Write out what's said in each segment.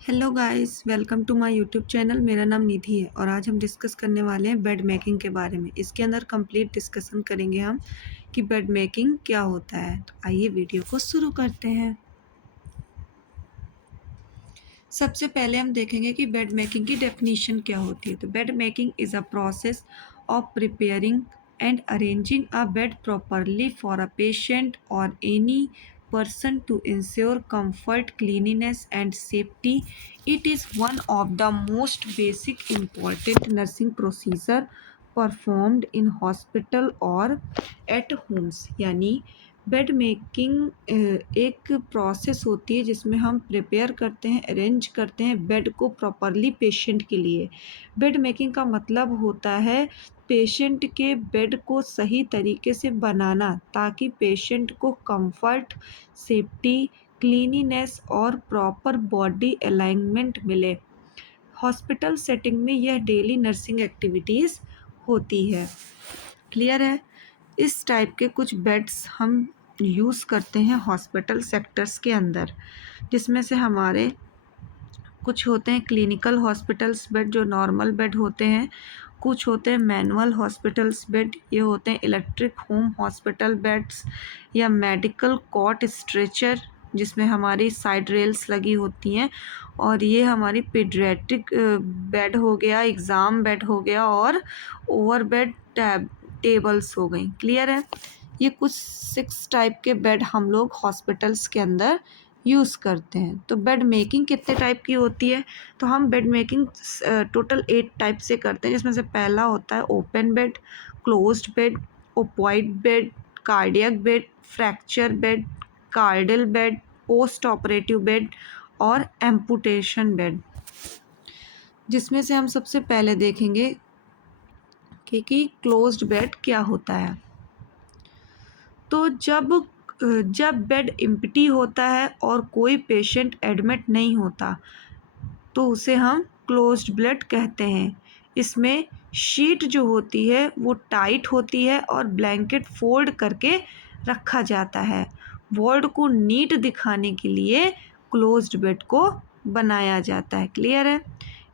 Hello guys, welcome to my YouTube channel. मेरा नाम निधि है और आज हम डिस्कस करने वाले हैं बेड मेकिंग के बारे में। इसके अंदर कंप्लीट डिस्कशन करेंगे हम कि बेड मेकिंग क्या होता है। तो आइए वीडियो को शुरू करते हैं। सबसे पहले हम देखेंगे कि बेड मेकिंग की डेफिनीशन क्या होती है। तो bed making is a process of preparing and arranging a bed properly for a patient और any person to ensure comfort, cleanliness and safety. It is one of the most basic important nursing procedure performed in hospital or at homes. यानी bed making एक process होती है जिसमें हम prepare करते हैं, arrange करते हैं बेड को प्रॉपरली पेशेंट के लिए। बेड मेकिंग का मतलब होता है पेशेंट के बेड को सही तरीके से बनाना ताकि पेशेंट को कंफर्ट, सेफ्टी, क्लीनिनेस और प्रॉपर बॉडी अलाइनमेंट मिले। हॉस्पिटल सेटिंग में यह डेली नर्सिंग एक्टिविटीज़ होती है। क्लियर है? इस टाइप के कुछ बेड्स हम यूज़ करते हैं हॉस्पिटल सेक्टर्स के अंदर, जिसमें से हमारे कुछ होते हैं क्लिनिकल हॉस्पिटल्स बेड जो नॉर्मल बेड होते हैं, कुछ होते हैं मैनुअल हॉस्पिटल्स बेड, ये होते हैं इलेक्ट्रिक होम हॉस्पिटल बेड्स या मेडिकल कॉट स्ट्रेचर जिसमें हमारी साइड रेल्स लगी होती हैं, और ये हमारी पीडियाट्रिक बेड हो गया, एग्ज़ाम बेड हो गया और ओवर बेड टेबल्स हो गई। क्लियर है? ये कुछ 6 टाइप के बेड हम लोग हॉस्पिटल्स के अंदर यूज़ करते हैं। तो बेड मेकिंग कितने टाइप की होती है? तो हम बेड मेकिंग टोटल 8 टाइप से करते हैं, जिसमें से पहला होता है ओपन बेड, क्लोज्ड बेड, ओपॉइड bed, cardiac bed, fracture bed, कार्डियल बेड, पोस्ट ऑपरेटिव बेड और एम्पुटेशन बेड। जिसमें से हम सबसे पहले देखेंगे कि क्लोज्ड बेड क्या होता है। तो जब बेड एम्प्टी होता है और कोई पेशेंट एडमिट नहीं होता तो उसे हम क्लोज्ड बेड कहते हैं। इसमें शीट जो होती है वो टाइट होती है और ब्लैंकेट फोल्ड करके रखा जाता है। वार्ड को नीट दिखाने के लिए क्लोज्ड बेड को बनाया जाता है। क्लियर है?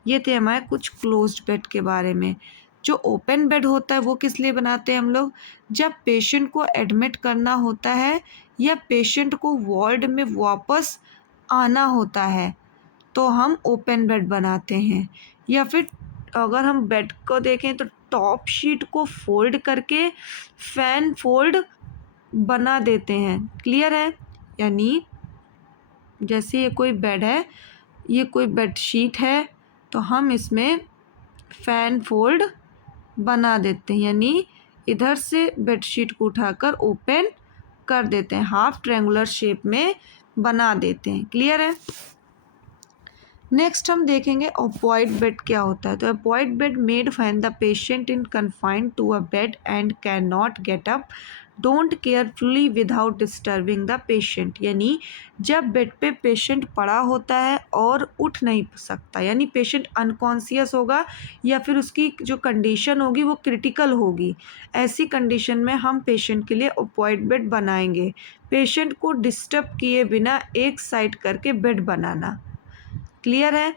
ये थे हमारे कुछ क्लोज्ड बेड के बारे में। जो ओपन बेड होता है वो किस लिए बनाते हैं हम लोग? जब पेशेंट को एडमिट करना होता है या पेशेंट को वार्ड में वापस आना होता है तो हम ओपन बेड बनाते हैं। या फिर अगर हम बेड को देखें तो टॉप शीट को फोल्ड करके फैन फोल्ड बना देते हैं। क्लियर है? यानी जैसे ये कोई बेड है, ये कोई बेड शीट है, तो हम इसमें फैन फोल्ड बना देते हैं, यानी इधर से बेडशीट को उठाकर ओपन कर देते हैं, हाफ ट्रायंगुलर शेप में बना देते हैं। क्लियर है? नेक्स्ट हम देखेंगे ओपॉइड बेड क्या होता है। तो occupied bed made when the patient in confined to a bed and can not get up don't carefully without disturbing the patient. यानी जब बेड पे पेशेंट पड़ा होता है और उठ नहीं सकता, यानी पेशेंट अनकॉन्शियस होगा या फिर उसकी जो कंडीशन होगी वो क्रिटिकल होगी, ऐसी कंडीशन में हम पेशेंट के लिए ओपॉइड बेड बनाएंगे। पेशेंट को डिस्टर्ब किए बिना एक साइड करके बेड बनाना। क्लियर है?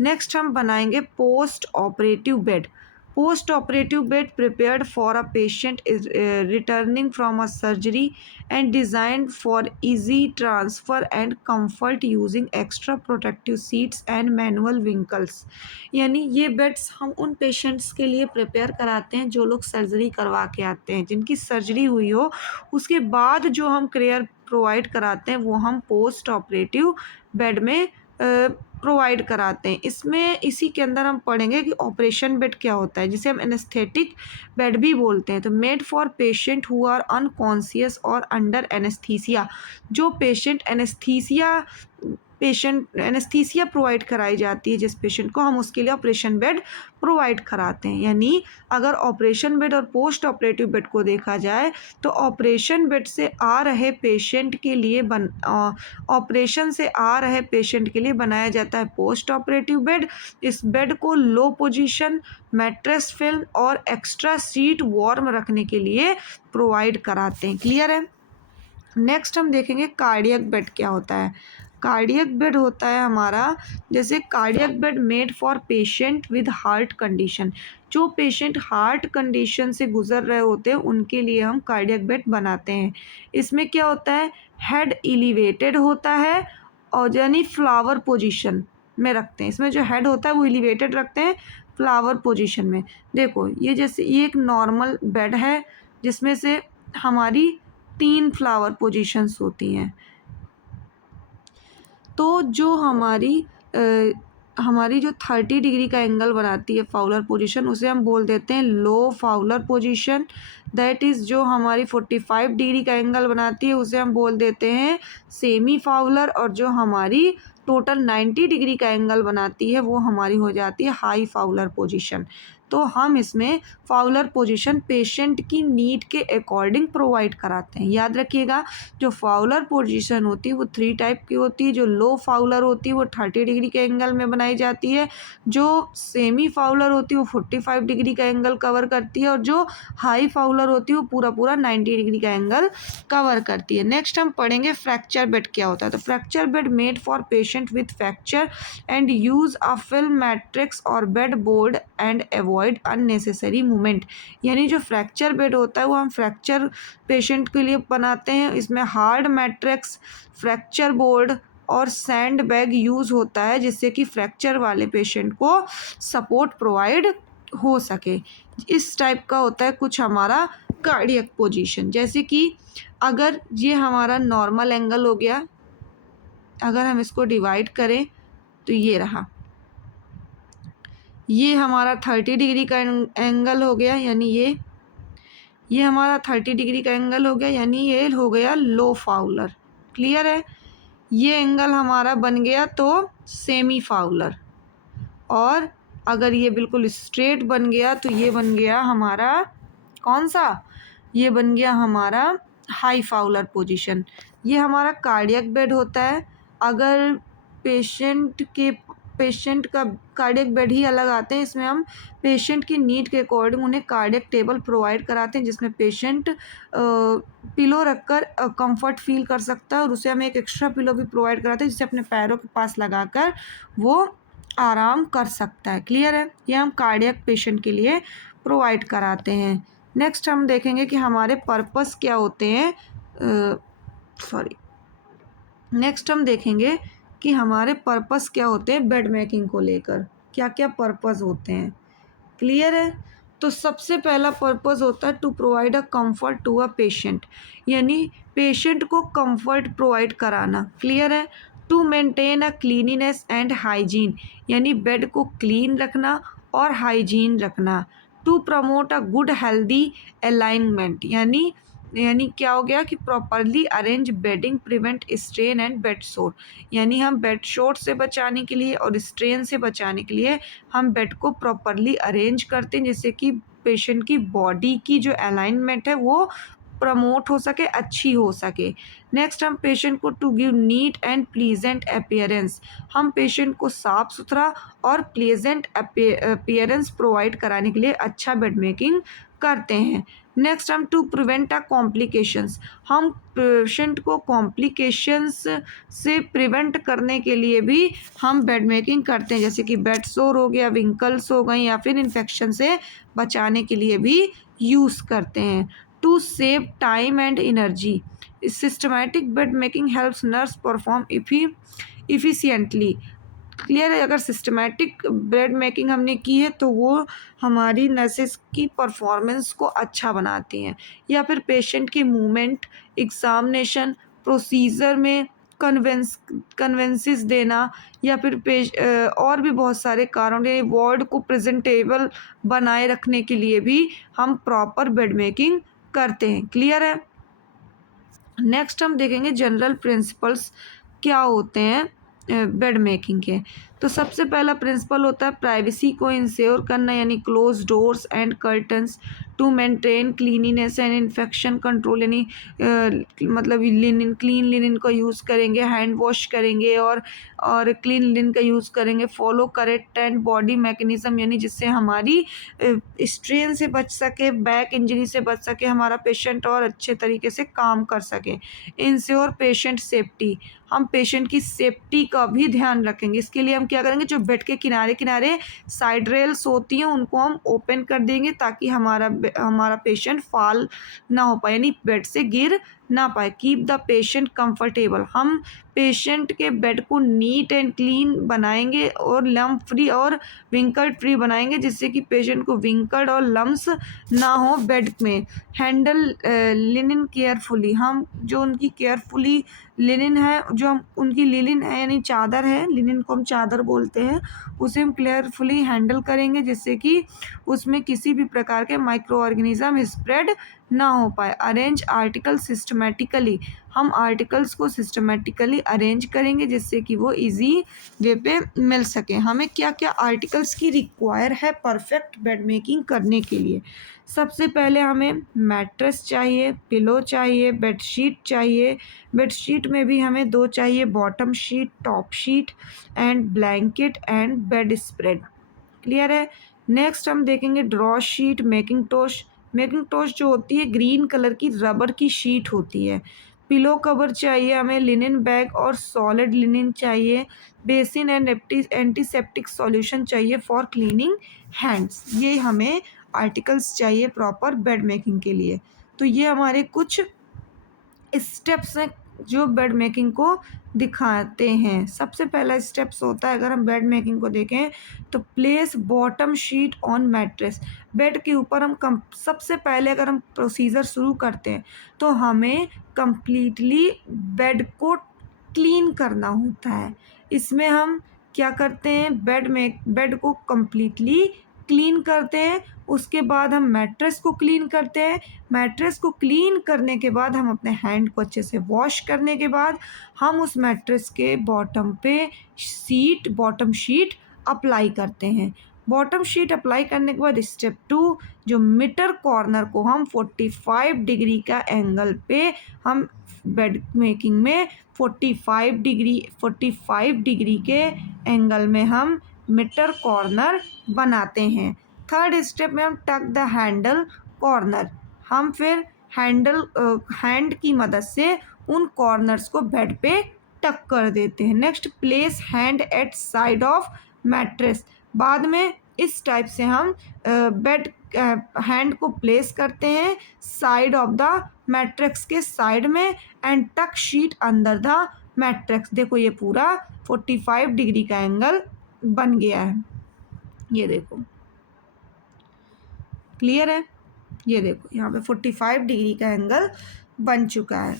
नेक्स्ट हम बनाएंगे post operative bed. Post operative bed prepared for a patient is returning from a surgery and designed for easy transfer and comfort using extra protective seats and manual wrinkles. यानी ये beds हम उन patients के लिए prepare कराते हैं जो लोग सर्जरी करवा के आते हैं, जिनकी सर्जरी हुई हो, उसके बाद जो हम केयर प्रोवाइड कराते हैं वो हम पोस्ट ऑपरेटिव बेड में प्रोवाइड कराते हैं। इसमें इसी के अंदर हम पढ़ेंगे कि ऑपरेशन बेड क्या होता है, जिसे हम एनेस्थेटिक बेड भी बोलते हैं। तो made for patient who are unconscious और अंडर एनेस्थीसिया। जो पेशेंट एनेस्थीसिया प्रोवाइड कराई जाती है जिस पेशेंट को, हम उसके लिए ऑपरेशन बेड प्रोवाइड कराते हैं। यानी अगर ऑपरेशन बेड और पोस्ट ऑपरेटिव बेड को देखा जाए तो ऑपरेशन बेड से आ रहे पेशेंट के लिए ऑपरेशन से आ रहे पेशेंट के लिए बनाया जाता है पोस्ट ऑपरेटिव बेड। इस बेड को लो पोजीशन, मैट्रेस फिल्म और एक्स्ट्रा सीट वार्म रखने के लिए प्रोवाइड कराते हैं। क्लियर है? नेक्स्ट हम देखेंगे कार्डियक बेड क्या होता है। कार्डियक बेड होता है हमारा, जैसे cardiac bed made for patient with heart condition, जो पेशेंट हार्ट कंडीशन से गुजर रहे होते हैं उनके लिए हम कार्डियक बेड बनाते हैं। इसमें क्या होता है, हेड एलिवेटेड होता है और यानी फ्लावर पोजीशन में रखते हैं। इसमें जो हेड होता है वो एलिवेटेड रखते हैं फ्लावर पोजीशन में। देखो ये जैसे ये एक नॉर्मल बेड है जिसमें से हमारी 3 फ्लावर पोजीशंस होती हैं। तो जो हमारी जो 30 डिग्री का एंगल बनाती है फाउलर पोजीशन, उसे हम बोल देते हैं लो फाउलर पोजीशन। दैट इज़ जो हमारी 45 डिग्री का एंगल बनाती है उसे हम बोल देते हैं सेमी फाउलर, और जो हमारी टोटल 90 डिग्री का एंगल बनाती है वो हमारी हो जाती है हाई फाउलर पोजीशन। तो हम इसमें फाउलर पोजीशन पेशेंट की नीड के अकॉर्डिंग प्रोवाइड कराते हैं। याद रखिएगा, जो फाउलर पोजीशन होती है वो 3 टाइप की होती है। जो लो फाउलर होती है वो 30 डिग्री के एंगल में बनाई जाती है, जो सेमी फाउलर होती है वो 45 डिग्री का एंगल कवर करती है, और जो हाई फाउलर होती है वो पूरा पूरा 90 डिग्री का एंगल कवर करती है। नेक्स्ट हम पढ़ेंगे फ्रैक्चर बेड क्या होता है। तो fracture bed made for patient with fracture and use a firm mattress और bed board and avoid unnecessary movement. यानी जो फ्रैक्चर बेड होता है वो हम फ्रैक्चर पेशेंट के लिए बनाते हैं। इसमें हार्ड मैट्रिक्स, फ्रैक्चर बोर्ड और सैंड बैग यूज़ होता है जिससे कि फ्रैक्चर वाले पेशेंट को सपोर्ट प्रोवाइड हो सके। इस टाइप का होता है कुछ हमारा कार्डियक पोजीशन। जैसे कि अगर ये हमारा नॉर्मल एंगल हो गया, अगर हम इसको डिवाइड करें तो ये रहा, ये हमारा 30 डिग्री का एंगल हो गया, यानी ये हमारा 30 डिग्री का एंगल हो गया, यानी ये हो गया लो फाउलर। क्लियर है। ये एंगल हमारा बन गया तो सेमी फाउलर, और अगर ये बिल्कुल स्ट्रेट बन गया तो ये बन गया हमारा कौन सा, ये बन गया हमारा हाई फाउलर पोजीशन। ये हमारा कार्डियक बेड होता है। अगर पेशेंट का कार्डियक बेड ही अलग आते हैं। इसमें हम पेशेंट की नीड के अकॉर्डिंग उन्हें कार्डियक टेबल प्रोवाइड कराते हैं जिसमें पेशेंट पिलो रखकर कंफर्ट फील कर सकता है, और उसे हम एक एक्स्ट्रा पिलो भी प्रोवाइड कराते हैं जिसे अपने पैरों के पास लगाकर वो आराम कर सकता है। क्लियर है। ये हम कार्डियक पेशेंट के लिए प्रोवाइड कराते हैं। नेक्स्ट हम देखेंगे कि हमारे पर्पस क्या होते हैं। नेक्स्ट हम देखेंगे कि हमारे पर्पस क्या होते हैं बेड मेकिंग को लेकर, क्या क्या पर्पस होते हैं। क्लियर है। तो सबसे पहला पर्पस होता है to provide a comfort to a patient, यानी पेशेंट को कंफर्ट प्रोवाइड कराना। क्लियर है। To maintain a cleanliness and hygiene, यानी बेड को क्लीन रखना और हाइजीन रखना। To promote a good healthy alignment, यानी क्या हो गया कि properly arrange bedding prevent strain and bed sore, यानी हम बेड शोर से बचाने के लिए और स्ट्रेन से बचाने के लिए हम बेड को प्रॉपरली अरेंज करते हैं जिससे कि पेशेंट की बॉडी की जो अलाइनमेंट है वो प्रमोट हो सके, अच्छी हो सके। नेक्स्ट हम पेशेंट को to give neat and pleasant appearance, हम पेशेंट को साफ सुथरा और प्लीजेंट अपीयरेंस प्रोवाइड कराने के लिए अच्छा बेड मेकिंग करते हैं। नेक्स्ट हम टू प्रिवेंट अ कॉम्प्लिकेशंस, हम पेशेंट को कॉम्प्लिकेशंस से प्रिवेंट करने के लिए भी हम बेड मेकिंग करते हैं, जैसे कि बेड सोर हो गया, विंकल्स हो गई, या फिर इन्फेक्शन से बचाने के लिए भी यूज़ करते हैं। To save time and energy, systematic bed making helps nurse perform efficiently. Clear है। अगर सिस्टमैटिक बेड मेकिंग हमने की है तो वो हमारी नर्सेस की परफॉर्मेंस को अच्छा बनाती हैं। या फिर पेशेंट की मूवमेंट, एग्जामिनेशन, प्रोसीजर में कन्वेंसेस देना, या फिर और भी बहुत सारे कारण हैं। वार्ड को प्रेजेंटेबल बनाए रखने के लिए भी हम प्रॉपर बेड मेकिंग करते हैं। क्लियर है। नेक्स्ट हम देखेंगे जनरल प्रिंसिपल्स क्या होते हैं बेड मेकिंग के। तो सबसे पहला प्रिंसिपल होता है प्राइवेसी को इंश्योर करना, यानी close doors and curtains to maintain cleanliness and infection control, यानी मतलब लिनिन, क्लीन लिनिन का यूज़ करेंगे, हैंड वॉश करेंगे और क्लीन लिनिन का यूज़ करेंगे। Follow correct and body mechanism, यानी जिससे हमारी स्ट्रेन से बच सके, बैक इंजरी से बच सके, हमारा पेशेंट और अच्छे तरीके से काम कर सके। इंश्योर पेशेंट सेफ्टी, हम पेशेंट की सेफ्टी का भी ध्यान रखेंगे। इसके लिए हम क्या करेंगे, जो बेड के किनारे किनारे साइड रेल्स होती हैं उनको हम ओपन कर देंगे ताकि हमारा पेशेंट फॉल ना हो पाए, यानी बेड से गिर ना पाए। कीप द पेशेंट कंफर्टेबल, हम पेशेंट के बेड को नीट एंड क्लीन बनाएंगे और लम्प फ्री और विंकल्ड फ्री बनाएंगे, जिससे कि पेशेंट को विंकल्ड और लम्स ना हो बेड में। हैंडल लिनिन केयरफुली, हम जो उनकी केयरफुली लिनिन है, जो हम उनकी लिनिन है यानी चादर है, लिनिन को हम चादर बोलते हैं, उसे हम केयरफुली हैंडल करेंगे जिससे कि उसमें किसी भी प्रकार के माइक्रो ऑर्गेनिज्म स्प्रेड ना हो पाए। अरेंज आर्टिकल सिस्टमेटिकली, हम आर्टिकल्स को सिस्टमेटिकली अरेंज करेंगे जिससे कि वो इजी वे पे मिल सके। हमें क्या क्या आर्टिकल्स की रिक्वायर है परफेक्ट बेड मेकिंग करने के लिए। सबसे पहले हमें मैट्रेस चाहिए, पिलो चाहिए, बेडशीट चाहिए। बेडशीट में भी हमें दो चाहिए, bottom sheet, top sheet and blanket and bed spread. Clear है। नेक्स्ट हम देखेंगे ड्रॉ शीट, मेकिंग टोश। मेकिंग टोश जो होती है ग्रीन कलर की रबर की शीट होती है। पिलो कवर चाहिए हमें, लिनन बैग और सॉलिड लिनन चाहिए। बेसिन एंड एंटीसेप्टिक सॉल्यूशन चाहिए फॉर क्लीनिंग हैंड्स। ये हमें आर्टिकल्स चाहिए प्रॉपर बेड मेकिंग के लिए। तो ये हमारे कुछ स्टेप्स हैं जो बेड मेकिंग को दिखाते हैं। सबसे पहला स्टेप्स होता है, अगर हम बेड मेकिंग को देखें तो place bottom sheet on mattress. Bed के ऊपर हम सबसे पहले अगर हम प्रोसीजर शुरू करते हैं तो हमें कंप्लीटली बेड को क्लीन करना होता है। इसमें हम क्या करते हैं, बेड को कंप्लीटली क्लीन करते हैं। उसके बाद हम मैट्रेस को क्लीन करते हैं। मैट्रेस को क्लीन करने के बाद हम अपने हैंड को अच्छे से वॉश करने के बाद हम उस मैट्रेस के बॉटम पे बॉटम शीट अप्लाई करते हैं। बॉटम शीट अप्लाई करने के बाद स्टेप 2, जो मिटर कॉर्नर को हम 45 डिग्री का एंगल पे हम बेड मेकिंग में 45 डिग्री के एंगल में हम मिटर कॉर्नर बनाते हैं। थर्ड स्टेप में हम टक द हैंडल कॉर्नर, हम फिर हैंड की मदद से उन कॉर्नर्स को बेड पे टक कर देते हैं। Next place hand eight side of mattress, बाद में इस टाइप से हम बेड हैंड को प्लेस करते हैं साइड ऑफ द मैट्रेस के साइड में एंड टक शीट अंडर द मैट्रेस। देखो ये पूरा 45 डिग्री का एंगल बन गया है, ये देखो क्लियर है। ये देखो यहाँ पे 45 डिग्री का एंगल बन चुका है।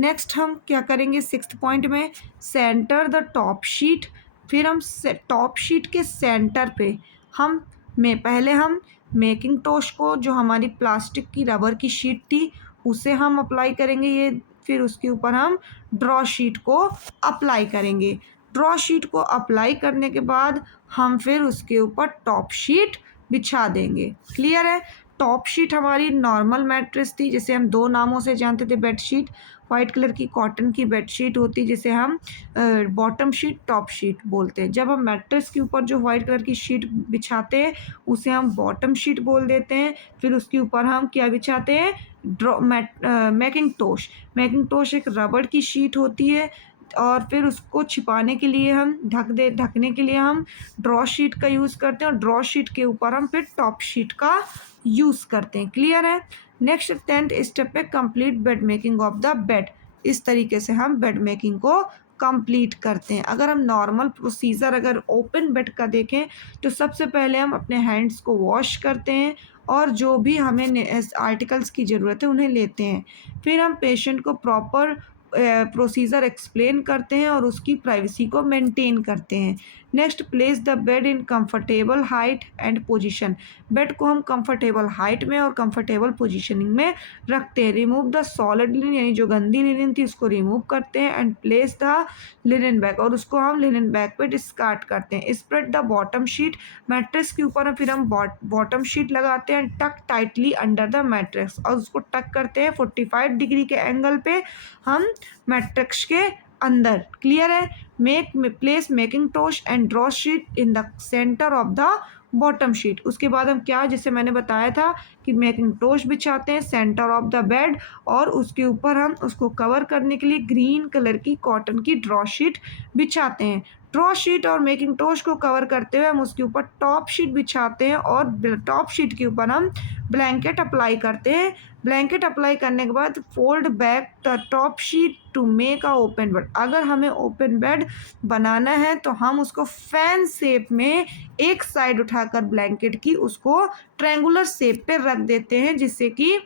नेक्स्ट हम क्या करेंगे, सिक्स्थ पॉइंट में सेंटर द टॉप शीट। फिर हम टॉप शीट के सेंटर पे पहले हम मेकिंग टोश को, जो हमारी प्लास्टिक की रबर की शीट थी, उसे हम अप्लाई करेंगे ये। फिर उसके ऊपर हम ड्रॉ शीट को अप्लाई करेंगे। ड्रॉ शीट को अप्लाई करने के बाद हम फिर उसके ऊपर टॉप शीट बिछा देंगे। क्लियर है। टॉप शीट हमारी नॉर्मल मैट्रेस थी, जिसे हम दो नामों से जानते थे बेडशीट। वाइट कलर की कॉटन की बेडशीट होती जिसे हम बॉटम शीट, टॉप शीट बोलते हैं। जब हम मैट्रेस के ऊपर जो वाइट कलर की शीट बिछाते हैं उसे हम बॉटम शीट बोल देते हैं। फिर उसके ऊपर हम क्या बिछाते हैं, मेकिंग टोश। मेकिंग टोश एक रबड़ की शीट होती है और फिर उसको छिपाने के लिए हम ढकने के लिए हम ड्रॉ शीट का यूज़ करते हैं और ड्रॉ शीट के ऊपर हम फिर टॉप शीट का यूज़ करते हैं। क्लियर है। नेक्स्ट 10th स्टेप पे complete bed making of the bed. इस तरीके से हम बेड मेकिंग को कंप्लीट करते हैं। अगर हम नॉर्मल प्रोसीजर अगर ओपन बेड का देखें तो सबसे पहले हम अपने हैंड्स को वॉश करते हैं और जो भी हमें आर्टिकल्स की ज़रूरत है उन्हें लेते हैं। फिर हम पेशेंट को प्रॉपर प्रोसीजर एक्सप्लेन करते हैं और उसकी प्राइवेसी को मेंटेन करते हैं। Next, place the bed in comfortable height and position. Bed को हम कंफर्टेबल हाइट में और कंफर्टेबल पोजीशनिंग में रखते हैं। रिमूव द सॉलिड लिनन, यानी जो गंदी लिनन थी उसको रिमूव करते हैं। And place the linen bag, और उसको हम लिनन बैग पे डिस्कार्ड करते हैं। Spread the bottom sheet, mattress के ऊपर फिर हम बॉटम शीट लगाते हैं। टक टाइटली अंडर द मैट्रेस, और उसको टक करते हैं 45 डिग्री के एंगल पे हम मैट्रिक्स के अंदर। क्लियर है। Place making toast and draw sheet in the centre of the bottom sheet. उसके बाद हम क्या, जैसे मैंने बताया था कि मेकिंग टोस्ट बिछाते हैं सेंटर ऑफ द बेड, और उसके ऊपर हम उसको कवर करने के लिए ग्रीन कलर की कॉटन की ड्रॉ शीट बिछाते हैं। ड्रॉ शीट और मेकिंग टोस्ट को कवर करते हुए हम उसके ऊपर टॉप शीट बिछाते हैं, और टॉप शीट के ऊपर हम ब्लैंकेट अप्लाई करते हैं। ब्लैंकेट अप्लाई करने के बाद fold back the top sheet to make a open bed. अगर हमें ओपन बेड बनाना है तो हम उसको फैन शेप में एक साइड उठाकर ब्लैंकेट की उसको ट्रायंगुलर शेप पे रख देते हैं, जिससे कि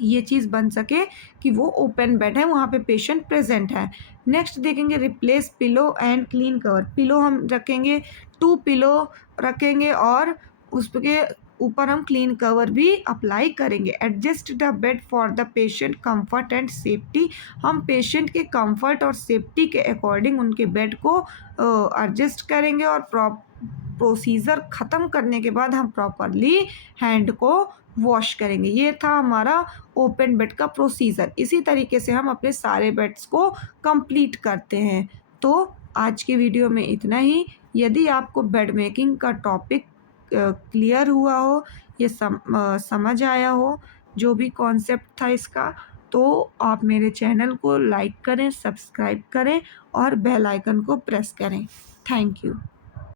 ये चीज़ बन सके कि वो ओपन बेड है, वहाँ पे पेशेंट प्रेजेंट है। नेक्स्ट देखेंगे replace pillow and clean cover. Pillow हम रखेंगे, 2 पिलो रखेंगे, और उसके ऊपर हम क्लीन कवर भी अप्लाई करेंगे। Adjust the bed for the patient comfort and safety. हम पेशेंट के कंफर्ट और सेफ्टी के अकॉर्डिंग उनके बेड को एडजस्ट करेंगे, और प्रोसीजर ख़त्म करने के बाद हम प्रॉपरली हैंड को वॉश करेंगे। ये था हमारा ओपन बेड का प्रोसीजर। इसी तरीके से हम अपने सारे बेड्स को कंप्लीट करते हैं। तो आज की वीडियो में इतना ही। यदि आपको बेड मेकिंग का टॉपिक क्लियर हुआ हो, ये समझ आया हो, जो भी कॉन्सेप्ट था इसका, तो आप मेरे चैनल को लाइक करें, सब्सक्राइब करें और बेल आइकन को प्रेस करें। Thank you.